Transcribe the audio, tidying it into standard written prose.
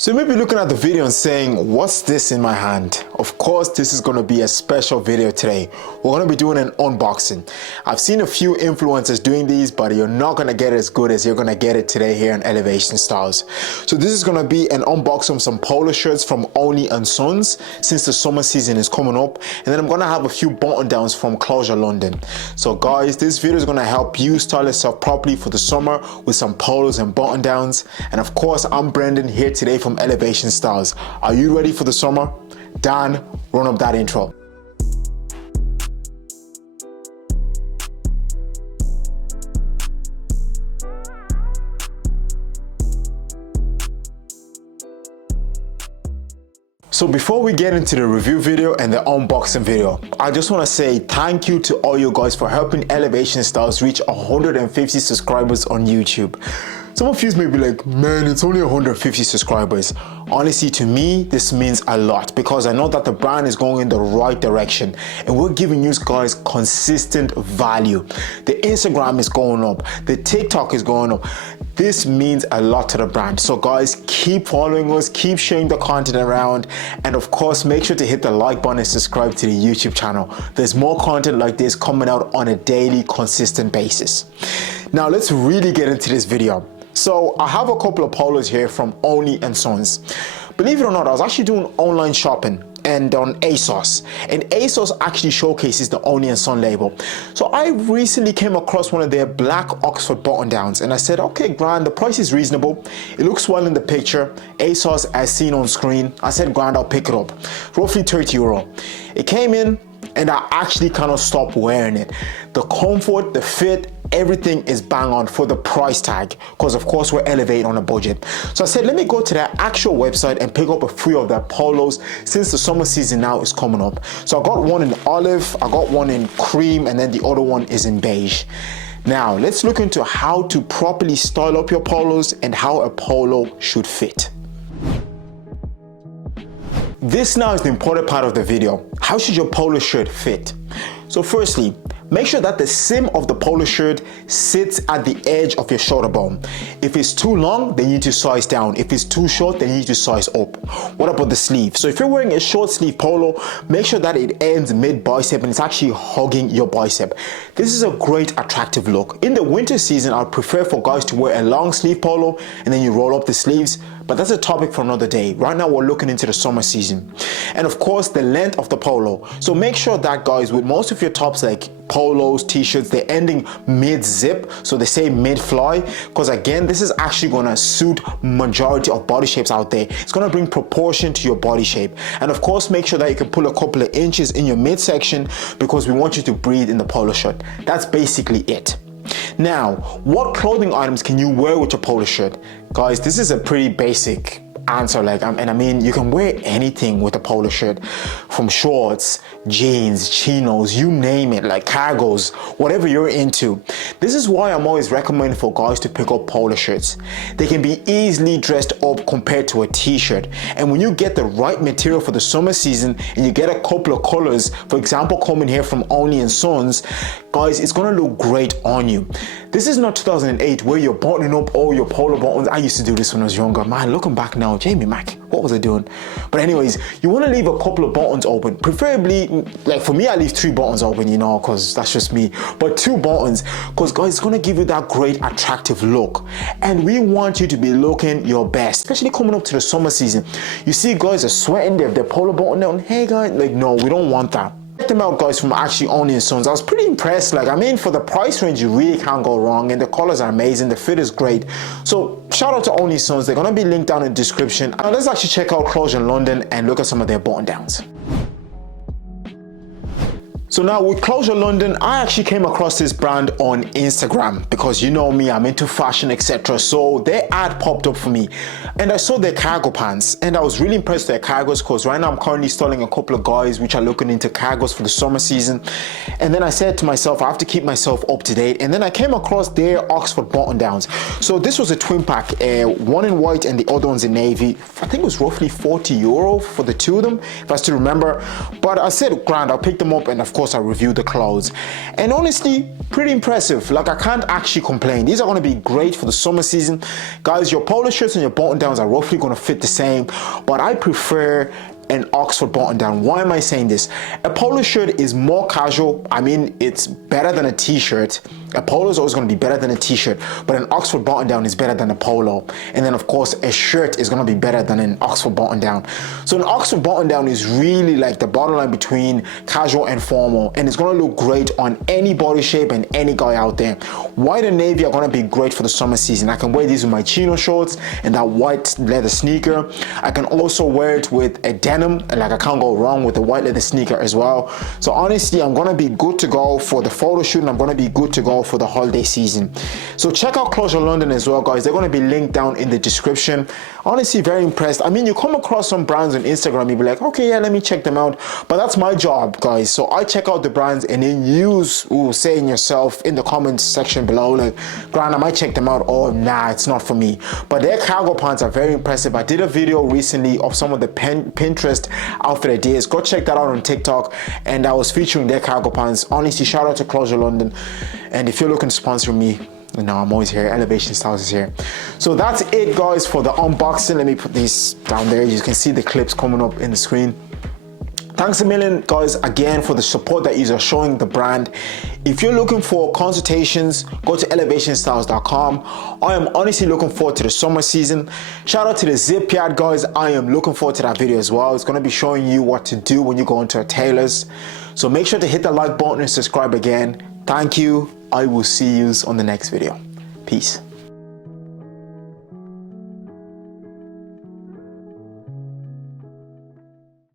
So you may be looking at the video and saying, what's this in my hand? Of course, this is going to be a special video today. We're going to be doing an unboxing. I've seen a few influencers doing these, but you're not going to get it as good as you're going to get it today here on ElevationStyles. So this is going to be an unboxing of some polo shirts from Only & Sons since the summer season is coming up. And then I'm going to have a few button downs from Closure London. So guys, this video is going to help you style yourself properly for the summer with some polos and button downs. And of course, I'm Brendon here today from ElevationStyles. Are you ready for the summer? Dan, run up that intro. So before we get into the review video and the unboxing video, I just want to say thank you to all you guys for helping ElevationStyles reach 150 subscribers on YouTube. Some of you may be like, man, it's only 150 subscribers. Honestly, to me, this means a lot because I know that the brand is going in the right direction and we're giving you guys consistent value. The Instagram is going up, the TikTok is going up. This means a lot to the brand. So guys, keep following us, keep sharing the content around, and of course, make sure to hit the like button and subscribe to the YouTube channel. There's more content like this coming out on a daily, consistent basis. Now let's really get into this video. So I have a couple of polos here from Only & Sons. Believe it or not, I was actually doing online shopping and on ASOS, and ASOS actually showcases the Only & Son label. So I recently came across one of their black Oxford button downs and I said, okay, grand, the price is reasonable, it looks well in the picture, ASOS as seen on screen. I said, grand, I'll pick it up. Roughly 30 euro. It came in and I actually kind of stopped wearing it. The comfort, the fit, everything is bang on for the price tag, because of course we're elevating on a budget. So I said, let me go to their actual website and pick up a few of their polos since the summer season now is coming up. So I got one in olive, I got one in cream, and then the other one is in beige. Now let's look into how to properly style up your polos and how a polo should fit. This now is the important part of the video. How should your polo shirt fit? So firstly, make sure that the seam of the polo shirt sits at the edge of your shoulder bone. If it's too long, then you need to size down. If it's too short, then you need to size up. What about the sleeve? So if you're wearing a short sleeve polo, make sure that it ends mid bicep and it's actually hugging your bicep. This is a great attractive look. In the winter season, I'd prefer for guys to wear a long sleeve polo and then you roll up the sleeves, but that's a topic for another day. Right now, we're looking into the summer season. And of course, the length of the polo. So make sure that guys, with most of your tops like polos, t-shirts, they're ending mid-zip, so they say mid-fly, because again, this is actually going to suit majority of body shapes out there. It's going to bring proportion to your body shape. And of course, make sure that you can pull a couple of inches in your midsection because we want you to breathe in the polo shirt. That's basically it. Now, what clothing items can you wear with your polo shirt? Guys, this is a pretty basic answer, and I mean, you can wear anything with a polo shirt, from shorts, jeans, chinos, you name it, like cargos, whatever you're into. This is why I'm always recommending for guys to pick up polo shirts. They can be easily dressed up compared to a t-shirt, and when you get the right material for the summer season and you get a couple of colors, for example, coming here from Only & Sons, guys, it's gonna look great on you. This is not 2008 where you're buttoning up all your polo buttons. I used to do this when I was younger. Man, looking back now, Jamie Mac, what was I doing? But anyways, you want to leave a couple of buttons open. Preferably, like for me, I leave 3 buttons open, you know, because that's just me. But 2 buttons, because guys, it's going to give you that great attractive look. And we want you to be looking your best, especially coming up to the summer season. You see guys are sweating, they have their polo button down. Hey guys, like no, we don't want that. Check them out guys from actually Only & Sons. I was pretty impressed. Like, I mean, for the price range, you really can't go wrong, and the colors are amazing, the fit is great. So shout out to Only & Sons. They're gonna be linked down in the description. Now let's actually check out Closure London and look at some of their button downs. So now with Closure London, I actually came across this brand on Instagram because you know me, I'm into fashion, etc. So their ad popped up for me and I saw their cargo pants and I was really impressed with their cargos because right now I'm currently styling a couple of guys which are looking into cargos for the summer season. And then I said to myself, I have to keep myself up to date. And then I came across their Oxford button downs. So this was a twin pack, one in white and the other one's in navy. I think it was roughly 40 euro for the 2 of them, if I still remember. But I said, grand, I'll pick them up, and of course course I review the clothes, and honestly pretty impressive. Like, I can't actually complain. These are going to be great for the summer season. Guys, your polo shirts and your button downs are roughly going to fit the same, but I prefer an Oxford button down. Why am I saying this? A polo shirt is more casual. I mean, it's better than a t-shirt. A polo is always going to be better than a t-shirt, but an Oxford button down is better than a polo. And then of course a shirt is going to be better than an Oxford button down. So an Oxford button down is really like the borderline between casual and formal, and it's going to look great on any body shape and any guy out there. White and navy are going to be great for the summer season. I can wear these with my chino shorts and that white leather sneaker. I can also wear it with a denim, and like I can't go wrong with the white leather sneaker as well. So honestly, I'm going to be good to go for the photo shoot, and I'm going to be good to go for the holiday season. So check out Closure London as well, guys. They're going to be linked down in the description. Honestly, very impressed. I mean, you come across some brands on Instagram, you'll be like, okay, yeah, let me check them out. But that's my job, guys. So I check out the brands, and then you say in yourself in the comments section below, like, Grant, I might check them out, or nah, it's not for me. But their cargo pants are very impressive. I did a video recently of some of the Pinterest outfit ideas. Go check that out on TikTok, and I was featuring their cargo pants. Honestly, shout out to Closure London. And if you're looking to sponsor me, you know, I'm always here. ElevationStyles is here. So that's it, guys, for the unboxing. Let me put these down there. You can see the clips coming up in the screen. Thanks a million, guys, again for the support that you are showing the brand. If you're looking for consultations, go to ElevationStyles.com. I am honestly looking forward to the summer season. Shout out to the zip yard, guys. I am looking forward to that video as well. It's going to be showing you what to do when you go into a tailor's. So make sure to hit the like button and subscribe again. Thank you. I will see you on the next video. Peace.